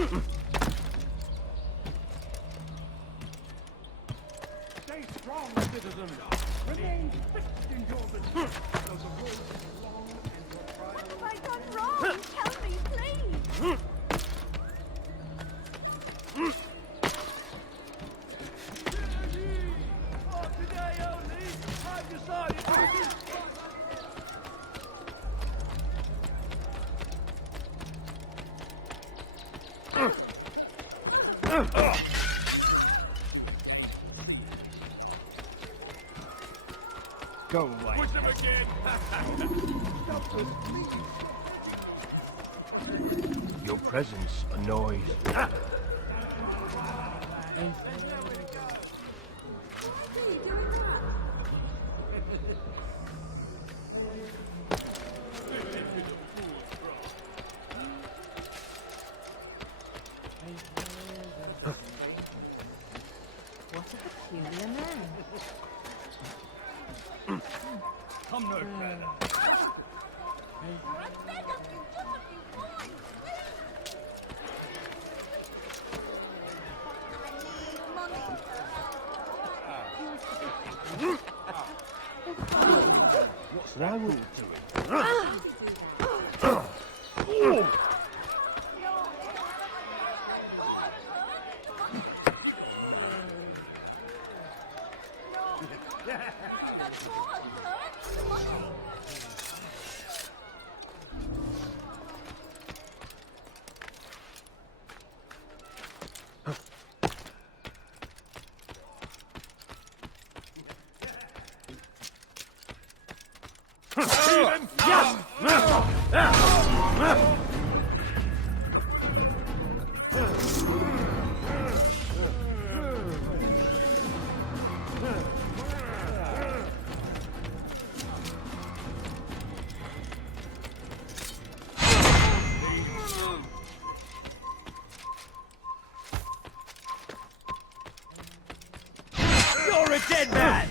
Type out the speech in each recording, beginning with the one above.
Stay strong, citizen. Remain fixed in your position. So the road is long and your trial. What have I done wrong? Tell me, please. Today only, I've decided to Go away. push him again. Your presence annoys. What a peculiar man. Come no further. What's wrong with you? You're a dead man.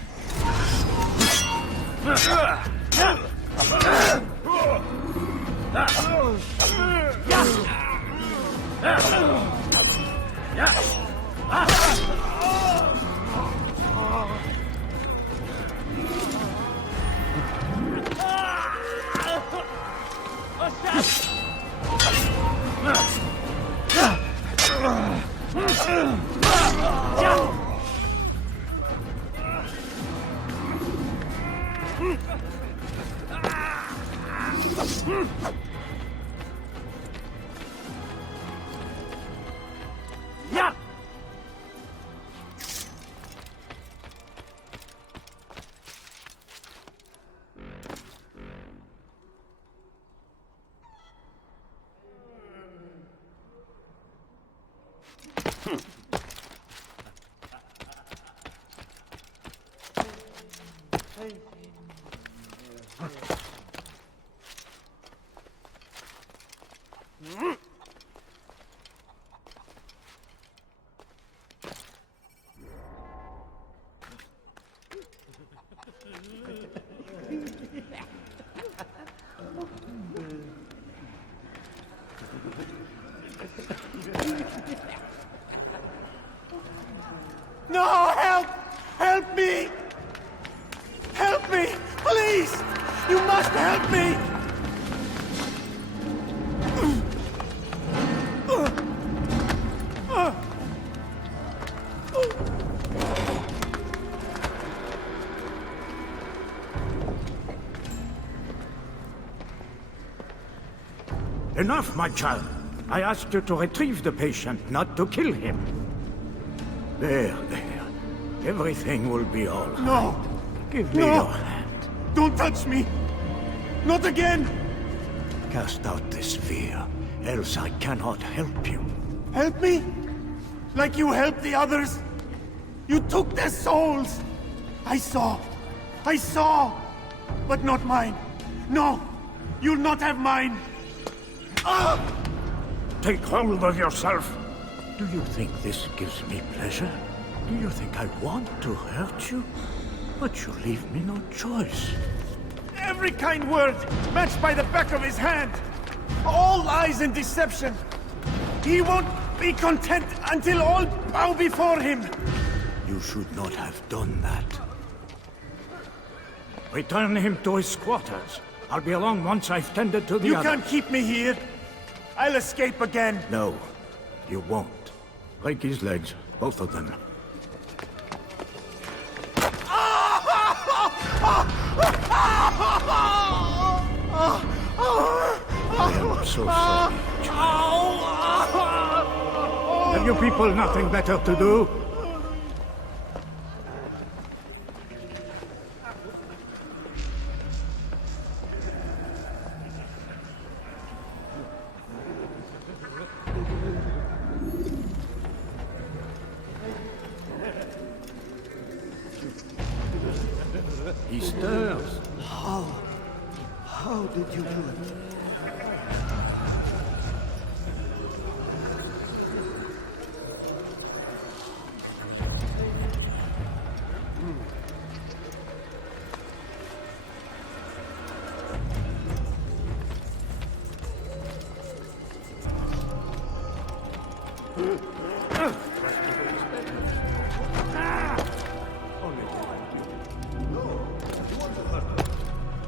Yeah! No, help! Help me! Help me! Please! You must help me! Enough, my child. I asked you to retrieve the patient, not to kill him. There. Everything will be all right. No! Give me No! your hand. Don't touch me! Not again! Cast out this fear, else I cannot help you. Help me? Like you helped the others? You took their souls! I saw! But not mine! No! You'll not have mine! Ah! Take hold of yourself. Do you think this gives me pleasure? Do you think I want to hurt you? But you leave me no choice. Every kind word matched by the back of his hand! All lies and deception! He won't be content until all bow before him! You should not have done that. Return him to his quarters. I'll be along once I've tended to the You other. can't keep me here. I'll escape again. No, you won't. Break his legs, both of them. I am so sorry, child. Have you people nothing better to do? He stirs. How did you do it?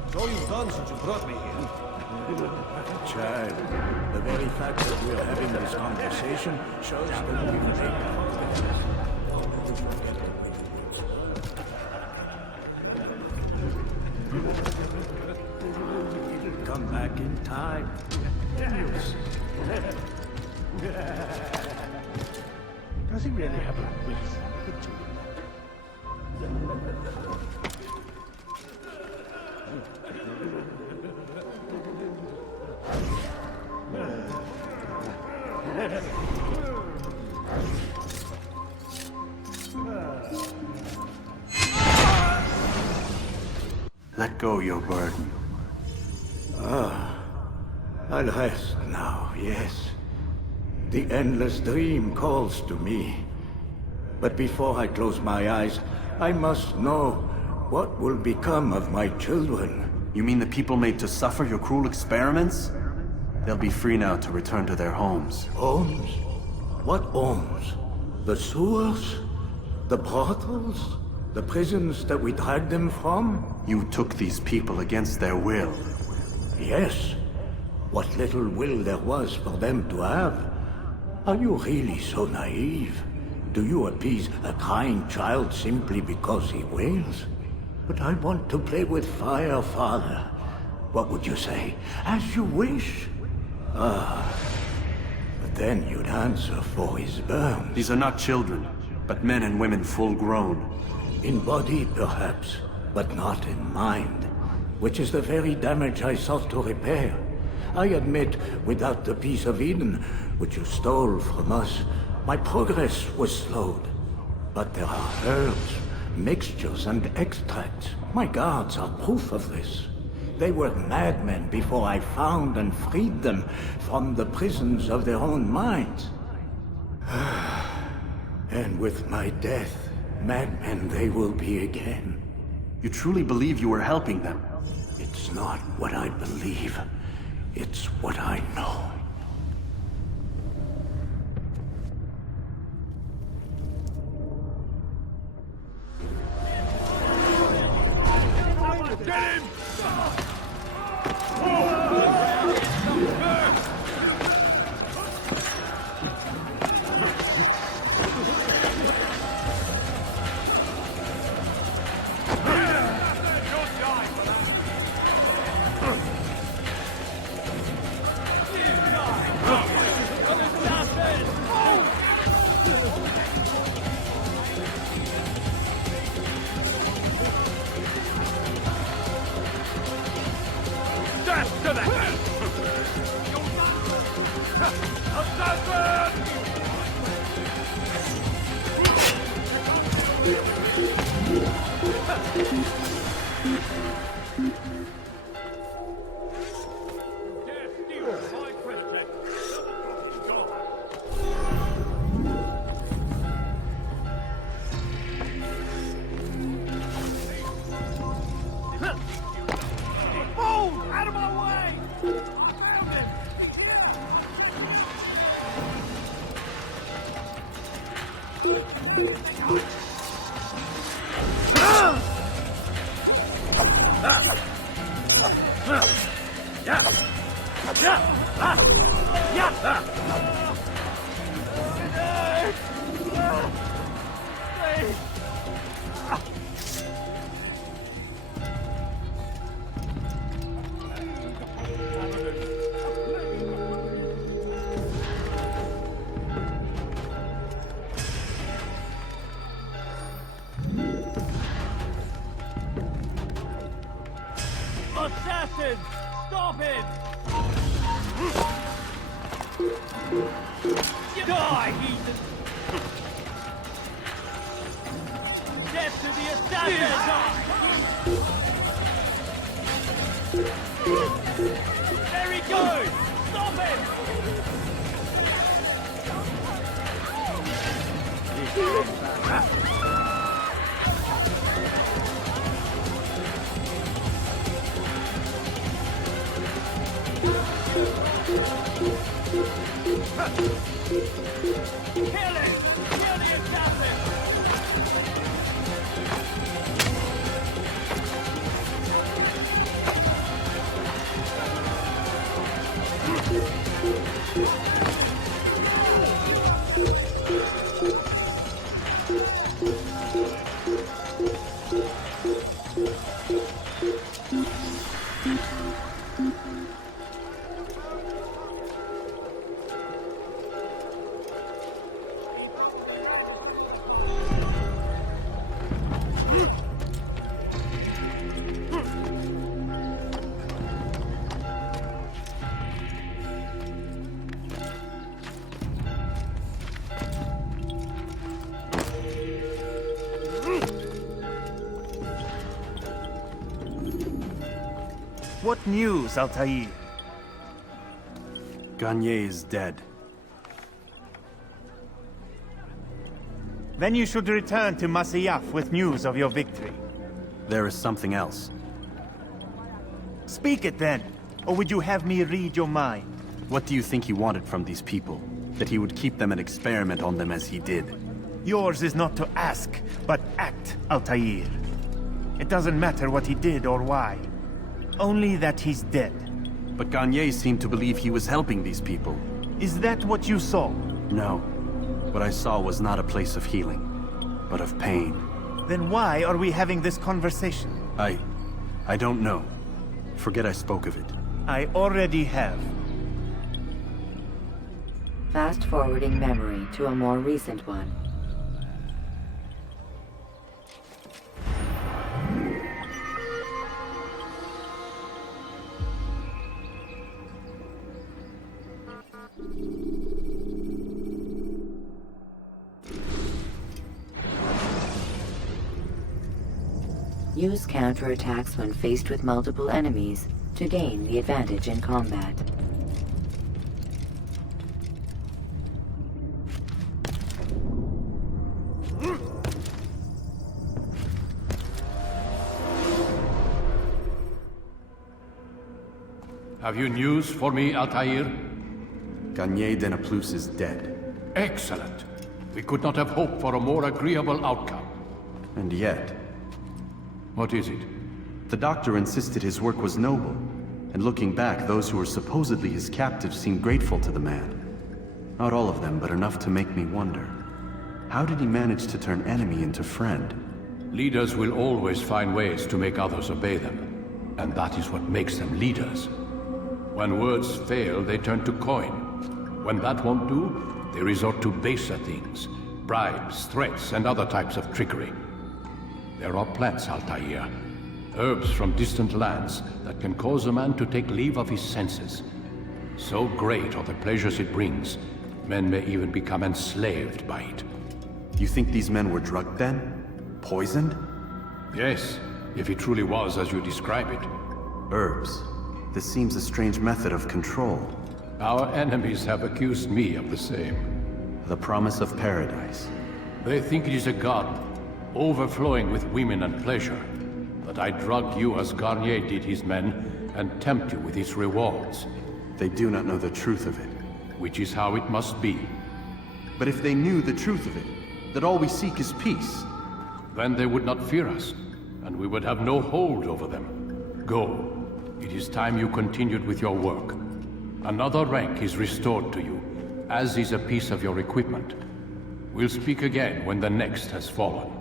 It's all you've done since you brought me here. Child, the very fact that we're having this conversation shows that we've made progress. Come back in time. Does he really have a reason to do Let go your burden. I'll rest now, yes. The endless dream calls to me. But before I close my eyes, I must know what will become of my children. You mean the people made to suffer your cruel experiments? They'll be free now to return to their homes. Homes? What homes? The sewers? The brothels? The prisons that we dragged them from? You took these people against their will. Yes. What little will there was for them to have. Are you really so naive? Do you appease a crying child simply because he wails? But I want to play with fire, Father. What would you say? As you wish. But then you'd answer for his burns. These are not children, but men and women full grown. In body, perhaps, but not in mind. Which is the very damage I sought to repair. I admit, without the piece of Eden, which you stole from us, my progress was slowed. But there are herbs, mixtures, and extracts. My guards are proof of this. They were madmen before I found and freed them from the prisons of their own minds. And with my death, madmen they will be again. You truly believe you were helping them? It's not what I believe. It's what I know. Assassin! Stop him! Die, heathen! Death to the assassin! There he goes! Stop him! Kill him! Kill the assassin! What news, Altair? Garnier is dead. Then you should return to Masyaf with news of your victory. There is something else. Speak it then, or would you have me read your mind? What do you think he wanted from these people? That he would keep them and experiment on them as he did? Yours is not to ask, but act, Altair. It doesn't matter what he did or why. Only that he's dead. But Garnier seemed to believe he was helping these people. Is that what you saw? No. What I saw was not a place of healing, but of pain. Then why are we having this conversation? I don't know. Forget I spoke of it. I already have. Fast-forwarding memory to a more recent one. Use counterattacks when faced with multiple enemies to gain the advantage in combat. Have you news for me, Altair? Garnier de Naplouse is dead. Excellent. We could not have hoped for a more agreeable outcome. And yet, What is it? the doctor insisted his work was noble. And looking back, those who were supposedly his captives seemed grateful to the man. Not all of them, but enough to make me wonder. How did he manage to turn enemy into friend? Leaders will always find ways to make others obey them. And that is what makes them leaders. When words fail, they turn to coin. When that won't do, they resort to baser things. Bribes, threats, and other types of trickery. There are plants, Altair. Herbs from distant lands that can cause a man to take leave of his senses. So great are the pleasures it brings, men may even become enslaved by it. You think these men were drugged then? Poisoned? Yes, if it truly was as you describe it. Herbs. This seems a strange method of control. Our enemies have accused me of the same. The promise of paradise. They think it is a garden, overflowing with women and pleasure. That I drug you as Garnier did his men, and tempt you with its rewards. They do not know the truth of it. Which is how it must be. But if they knew the truth of it, that all we seek is peace. Then they would not fear us, and we would have no hold over them. Go. It is time you continued with your work. Another rank is restored to you, as is a piece of your equipment. We'll speak again when the next has fallen.